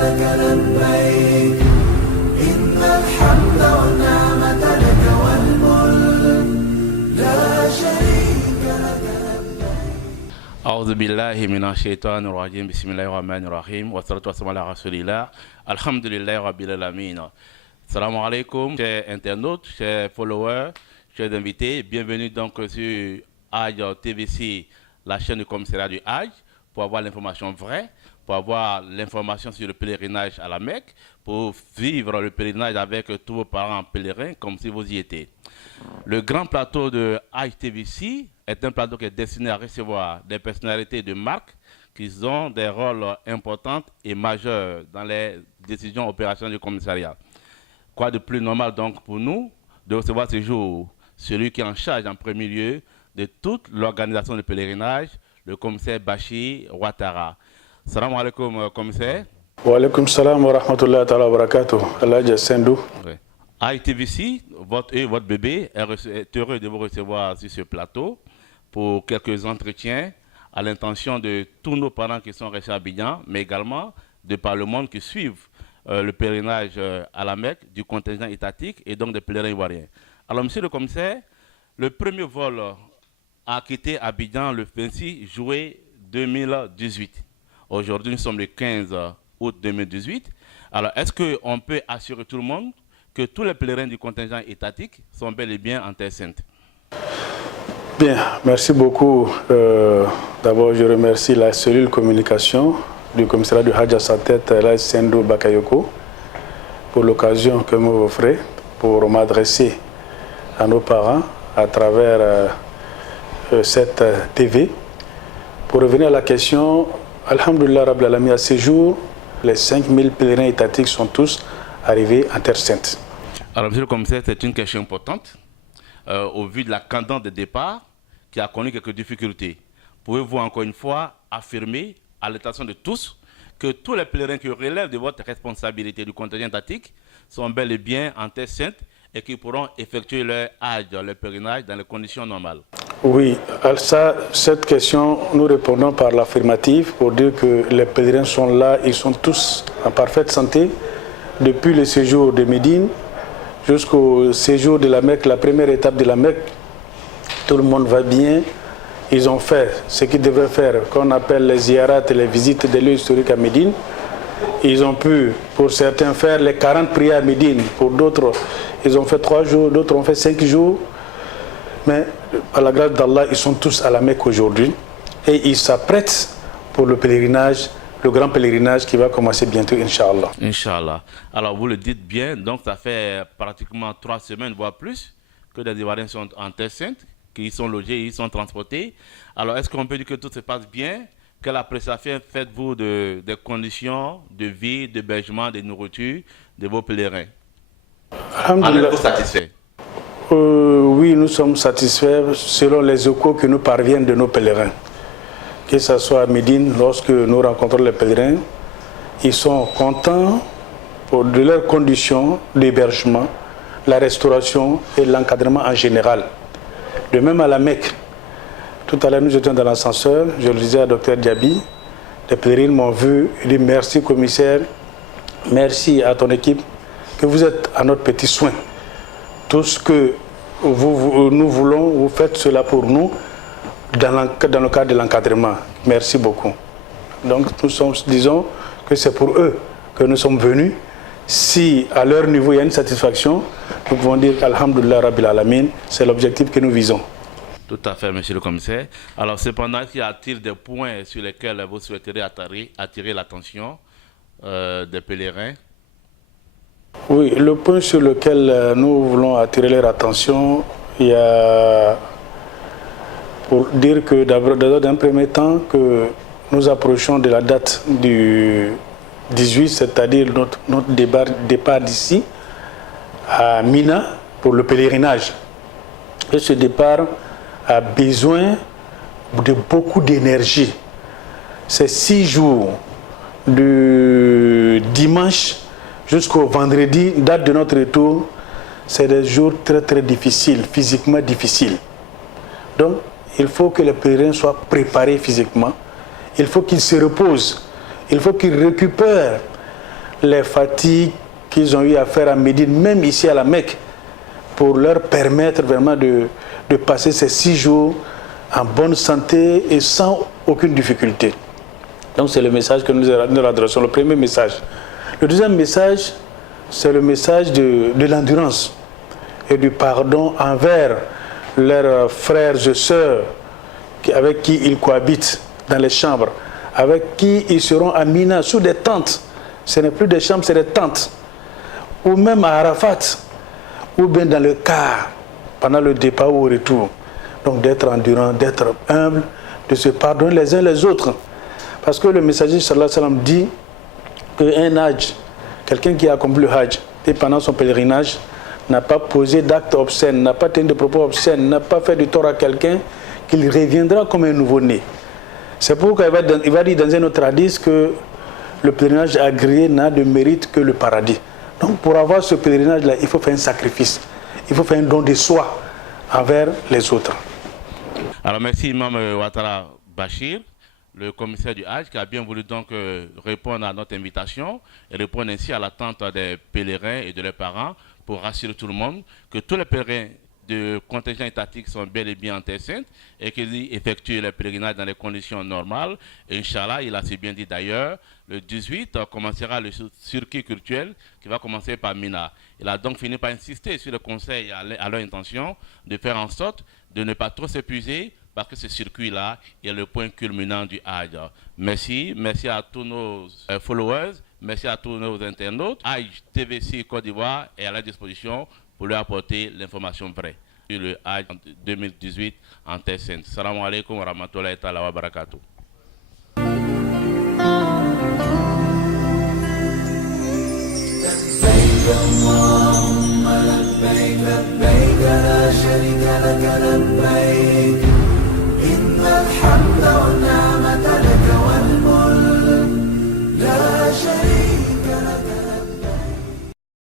لك لبيك إن الحمد والنعمة لك والملك لا شريك لك لبيك. أعوذ بالله من الشيطان الرجيم بسم الله الرحمن الرحيم والصلاة والسلام على رسول الله الحمد لله رب العالمين. Salam alaikum, chers internautes, chers followers, chers invités, bienvenue donc sur Hajj TVC, la chaîne du commissariat du Hajj, pour avoir l'information vraie, pour avoir l'information sur le pèlerinage à la Mecque, pour vivre le pèlerinage avec tous vos parents pèlerins comme si vous y étiez. Le grand plateau de Hajj TVC est un plateau qui est destiné à recevoir des personnalités de marque qui ont des rôles importants et majeurs dans les décisions opérationnelles du commissariat. Quoi de plus normal donc pour nous de recevoir ce jour celui qui est en charge en premier lieu de toute l'organisation du pèlerinage, le commissaire Bachir Ouattara. Salam alaikum, commissaire. Wa alaikum salam wa rahmatullahi wa barakatuh. Alhaji Sendou. ITVC, votre bébé est heureux de vous recevoir sur ce plateau pour quelques entretiens à l'intention de tous nos parents qui sont restés à Abidjan, mais également de par le monde qui suivent le pèlerinage à la Mecque du contingent étatique et donc des pèlerins ivoiriens. Alors, monsieur le commissaire, le premier vol a quitté Abidjan le 26 juillet 2018. Aujourd'hui, nous sommes le 15 août 2018. Alors, est-ce qu'on peut assurer tout le monde que tous les pèlerins du contingent étatique sont bel et bien en Terre Sainte? Bien, merci beaucoup. D'abord, je remercie la cellule communication du commissariat du Hajj à sa tête, Alhaji Sendou Bakayoko, pour l'occasion que vous offrez pour m'adresser à nos parents à travers cette TV. Pour revenir à la question, Alhamdulillah Rabbil Alamin, à ce jour, les 5000 pèlerins étatiques sont tous arrivés en Terre Sainte. Alors, monsieur le commissaire, c'est une question importante au vu de la cadence de départ qui a connu quelques difficultés. Pouvez-vous encore une fois affirmer à l'attention de tous que tous les pèlerins qui relèvent de votre responsabilité du contingent étatique sont bel et bien en Terre Sainte et qui pourront effectuer leur hajj, leur pèlerinage dans les conditions normales? Oui, à cette question, nous répondons par l'affirmative pour dire que les pèlerins sont là, ils sont tous en parfaite santé depuis le séjour de Médine jusqu'au séjour de la Mecque, la première étape de la Mecque. Tout le monde va bien. Ils ont fait ce qu'ils devaient faire, qu'on appelle les ziyarats et les visites des lieux historiques à Médine. Ils ont pu, pour certains, faire les 40 prières à Médine. Pour d'autres, ils ont fait 3 jours, d'autres ont fait 5 jours. Mais à la grâce d'Allah, ils sont tous à la Mecque aujourd'hui. Et ils s'apprêtent pour le pèlerinage, le grand pèlerinage qui va commencer bientôt, Inch'Allah. Inch'Allah. Alors, vous le dites bien, donc ça fait pratiquement 3 semaines, voire plus, que les Ivoiriens sont en Terre Sainte, qu'ils sont logés, ils sont transportés. Alors, est-ce qu'on peut dire que tout se passe bien? Quelle appréciation faites-vous des conditions de vie, d'hébergement, de nourriture de vos pèlerins? Êtes-vous satisfait? Oui, nous sommes satisfaits selon les échos qui nous parviennent de nos pèlerins. Que ce soit à Médine, lorsque nous rencontrons les pèlerins, ils sont contents de leurs conditions d'hébergement, la restauration et l'encadrement en général. De même à la Mecque. Tout à l'heure, nous étions dans l'ascenseur, je le disais à Dr Diaby, les pèlerins m'ont vu, il dit merci commissaire, merci à ton équipe, que vous êtes à notre petit soin. Tout ce que nous voulons, vous faites cela pour nous, dans le cadre de l'encadrement. Merci beaucoup. Donc nous disons que c'est pour eux que nous sommes venus. Si à leur niveau il y a une satisfaction, nous pouvons dire qu'Alhamdulillah Rabbil Alamin, c'est l'objectif que nous visons. Tout à fait, monsieur le commissaire. Alors cependant, il y a-t-il des points sur lesquels vous souhaiterez attirer l'attention des pèlerins? Oui, le point sur lequel nous voulons attirer leur attention, il y a pour dire que d'abord, d'un premier temps, que nous approchons de la date du 18, c'est-à-dire notre départ d'ici à Mina pour le pèlerinage. Et ce départ a besoin de beaucoup d'énergie. C'est 6 jours, du dimanche jusqu'au vendredi, date de notre retour. C'est des jours très très difficiles, physiquement difficiles. Donc, il faut que les pèlerins soient préparés physiquement. Il faut qu'ils se reposent. Il faut qu'ils récupèrent les fatigues qu'ils ont eu à faire à Médine, même ici à la Mecque, pour leur permettre vraiment de passer ces 6 jours en bonne santé et sans aucune difficulté. Donc c'est le message que nous leur adressons, le premier message. Le deuxième message, c'est le message de l'endurance et du pardon envers leurs frères et sœurs avec qui ils cohabitent dans les chambres, avec qui ils seront à Mina sous des tentes. Ce n'est plus des chambres, c'est des tentes. Ou même à Arafat, ou bien dans le car, pendant le départ ou au retour. Donc d'être endurant, d'être humble, de se pardonner les uns les autres. Parce que le messager sallallahu alayhi wa sallam dit qu'un hajj, quelqu'un qui a accompli le hajj, et pendant son pèlerinage, n'a pas posé d'actes obscènes, n'a pas tenu de propos obscènes, n'a pas fait du tort à quelqu'un, qu'il reviendra comme un nouveau-né. C'est pourquoi il va dire dans un autre hadith que le pèlerinage agréé n'a de mérite que le paradis. Donc pour avoir ce pèlerinage-là, il faut faire un sacrifice. Il faut faire un don de soi envers les autres. Alors merci Imam Ouattara Bachir, le commissaire du Hajj, qui a bien voulu donc répondre à notre invitation et répondre ainsi à l'attente des pèlerins et de leurs parents pour rassurer tout le monde que tous les pèlerins de contingents étatiques sont bel et bien en Terre Sainte et qu'ils effectuent le pèlerinage dans les conditions normales. Et Inch'Allah, il a si bien dit d'ailleurs, le 18 commencera le circuit culturel qui va commencer par Mina. Il a donc fini par insister sur le conseil à leur intention de faire en sorte de ne pas trop s'épuiser parce que ce circuit-là est le point culminant du Hajj. Merci à tous nos followers, merci à tous nos internautes. Hajj TVC Côte d'Ivoire est à leur disposition pour leur apporter l'information vraie sur le Hajj 2018 en Terre Sainte. Salam alaikum wa rahmatullahi wa barakatuh.